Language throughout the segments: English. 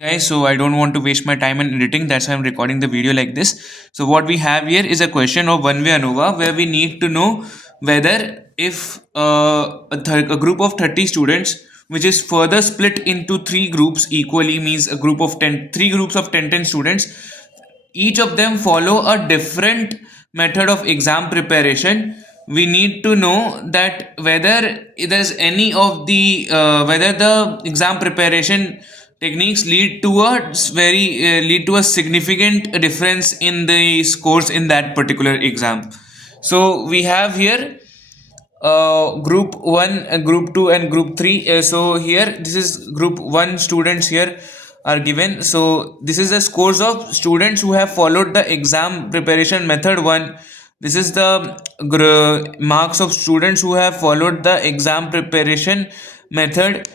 Guys, so I don't want to waste my time in editing, that's why I'm recording the video like this. So what we have here is a question of one way ANOVA where we need to know whether if a group of 30 students which is further split into three groups equally, means a group of 10, three groups of 10 students, each of them follow a different method of exam preparation. We need to know that whether there's any of the whether the exam preparation techniques lead to a significant difference in the scores in that particular exam. So we have here group 1, group 2 and group 3. So here this is group 1 students here are given. So this is the scores of students who have followed the exam preparation method 1. This is the marks of students who have followed the exam preparation method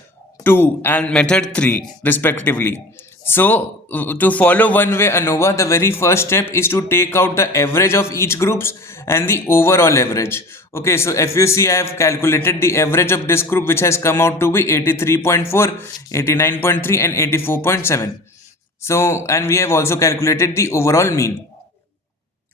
2 and method 3 respectively. So to follow one way ANOVA, the very first step is to take out the average of each groups and the overall average. Okay, so if you see, I have calculated the average of this group, which has come out to be 83.4, 89.3 and 84.7. So, and we have also calculated the overall mean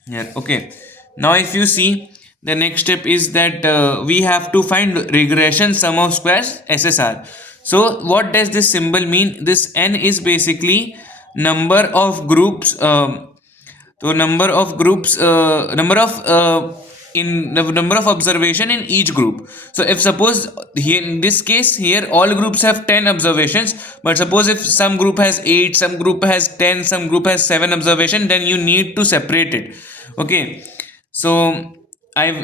here. Okay, now if you see, the next step is that we have to find regression sum of squares SSR. So what does this symbol mean? This n is basically number of groups. So number of in the number of observation in each group. So if suppose here in this case here all groups have 10 observations, but suppose if some group has 8, some group has 10, some group has 7 observation, then you need to separate it. Okay, so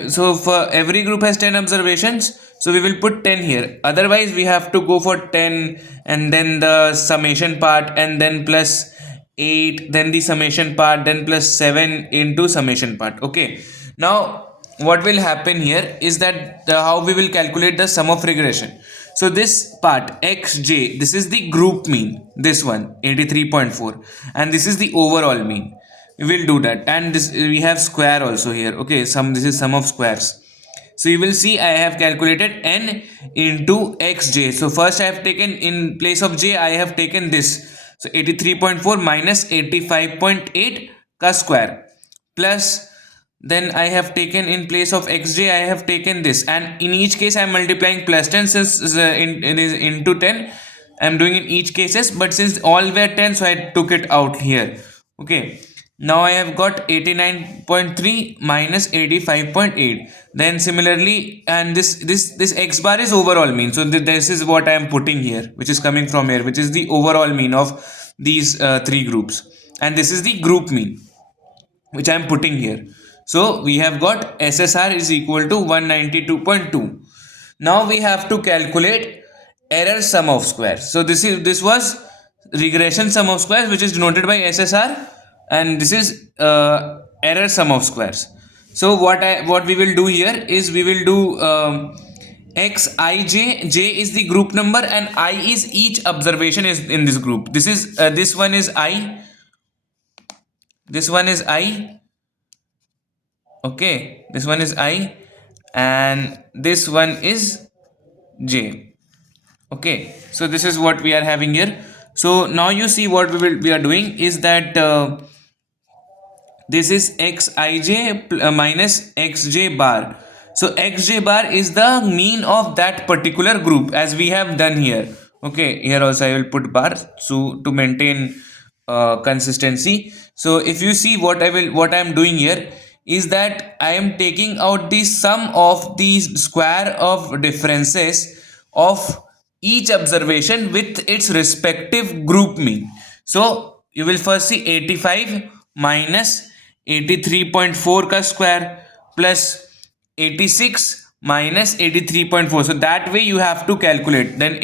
so for every group has 10 observations, so we will put 10 here. Otherwise we have to go for 10 and then the summation part and then plus 8, then the summation part, then plus 7 into summation part. Okay, now what will happen here is that how we will calculate the sum of regression. So this part xj, this is the group mean, this one 83.4, and this is the overall mean. We will do that, and this we have square also here. Okay, this is sum of squares. So you will see I have calculated n into xj. So first I have taken, in place of j I have taken this. So 83.4 minus 85.8 ka square, plus then I have taken, in place of xj I have taken this, and in each case I am multiplying plus 10, since it is into 10. I am doing in each cases, but since all were 10, so I took it out here. Okay, now I have got 89.3 minus 85.8. Then similarly, and this x bar is overall mean. So this is what I am putting here, which is coming from here, which is the overall mean of these three groups, and this is the group mean which I am putting here. So we have got SSR is equal to 192.2. Now we have to calculate error sum of squares. So this was regression sum of squares, which is denoted by SSR, and this is error sum of squares. So what we will do here is we will do xij. J is the group number and I is each observation is in this group. This one is I, this one is I. Okay, this one is I, and this one is J. Okay, so this is what we are having here. So now you see what we are doing is that this is xij minus xj bar. So xj bar is the mean of that particular group, as we have done here. Okay, here also I will put bar so to maintain consistency. So if you see what I am doing here is that I am taking out the sum of the square of differences of each observation with its respective group mean. So you will first see 85 minus 83.4 ka square plus 86 minus 83.4. So that way you have to calculate. Then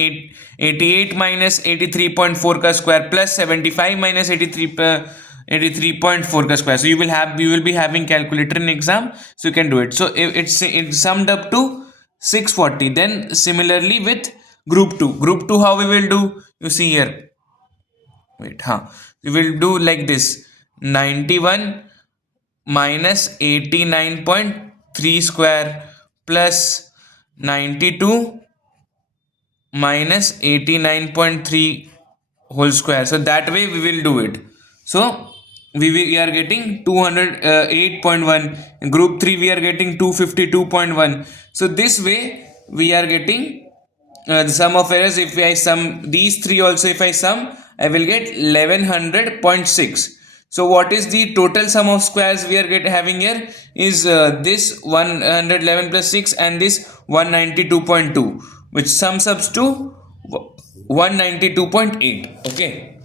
88 minus 83.4 ka square plus 75 minus 83.4 ka square. So you will be having calculator in exam, so you can do it. So it's summed up to 640. Then similarly with group 2, how we will do, you see here, wait, we will do like this: 91 minus 89.3 square plus 92 minus 89.3 whole square. So that way we will do it. So we are getting 208.1. In group 3 we are getting 252.1. So this way we are getting the sum of errors. If I sum these three also, if I sum, I will get 1100.6. So what is the total sum of squares we are having here is this 111 plus 6 and this 192.2, which sums up to 192.8. Okay.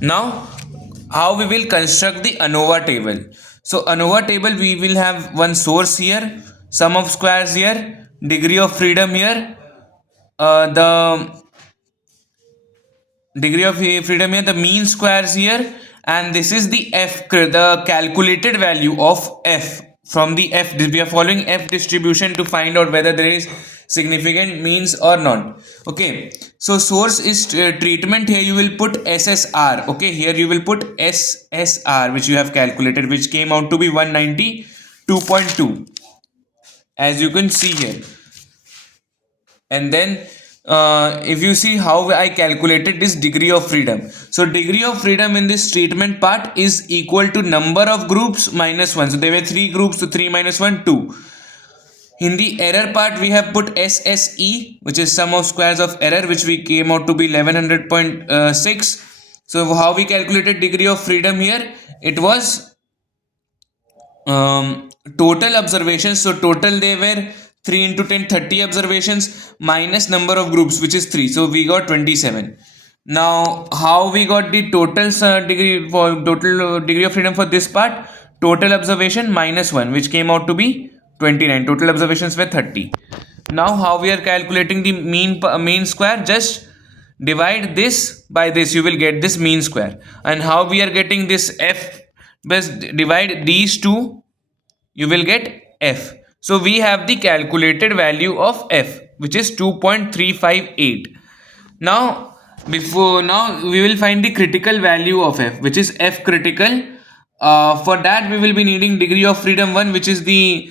Now, how we will construct the ANOVA table? So ANOVA table, we will have one source here, sum of squares here, degree of freedom here, the degree of freedom here, the mean squares here, and this is the the calculated value of f. From the f, we are following f distribution to find out whether there is significant means or not. Okay, so source is treatment. Here you will put SSR. Okay, here you will put SSR, which you have calculated, which came out to be 192.2, as you can see here. And then if you see how I calculated this degree of freedom. So degree of freedom in this treatment part is equal to number of groups minus 1. So there were 3 groups, so 3 minus 1, 2. In the error part, we have put SSE, which is sum of squares of error, which we came out to be 1100.6. So how we calculated degree of freedom here? It was total observations. So total they were 3 into 10, 30 observations minus number of groups, which is 3. So we got 27. Now how we got the total degree for total degree of freedom for this part? Total observation minus 1, which came out to be 29. Total observations were 30. Now how we are calculating the mean square? Just divide this by this, you will get this mean square. And how we are getting this f? Best divide these two, you will get f. So we have the calculated value of f, which is 2.358. Now we will find the critical value of f, which is f critical. For that we will be needing degree of freedom 1, which is the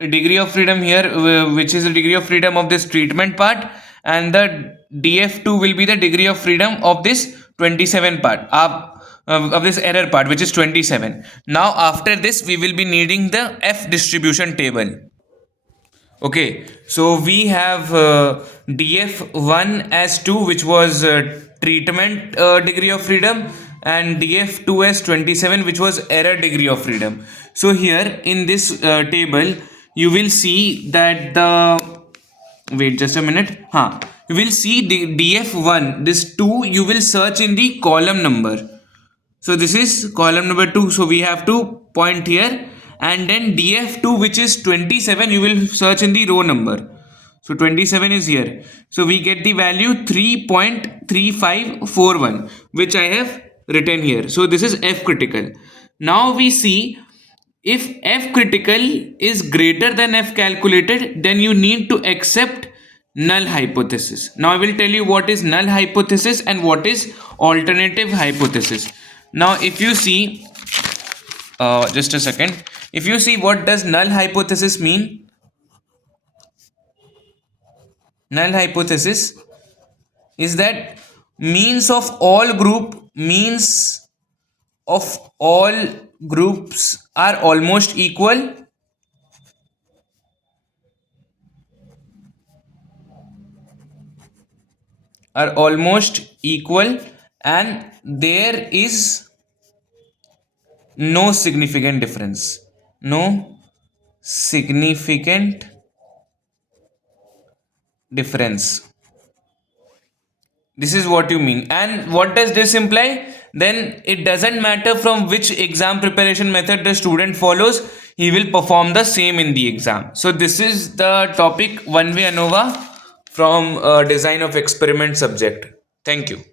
degree of freedom here, which is the degree of freedom of this treatment part, and the df2 will be the degree of freedom of this 27 part of this error part, which is 27. Now after this we will be needing the f distribution table. Okay, so we have df1 as 2, which was treatment degree of freedom, and df2 as 27, which was error degree of freedom. So here in this table you will see that the wait just a minute, you will see the df1, this 2 you will search in the column number. So this is column number 2, so we have to point here, and then df2, which is 27, you will search in the row number. So 27 is here, so we get the value 3.3541, which I have written here. So this is f critical. Now we see, if f critical is greater than f calculated, then you need to accept null hypothesis. Now I will tell you what is null hypothesis and what is alternative hypothesis. Now if you see, just a second, if you see what does null hypothesis mean? Null hypothesis is that means of all groups are almost equal, and there is no significant difference. This is what you mean. And what does this imply? Then it doesn't matter from which exam preparation method the student follows, he will perform the same in the exam. So this is the topic one way ANOVA from design of experiment subject. Thank you.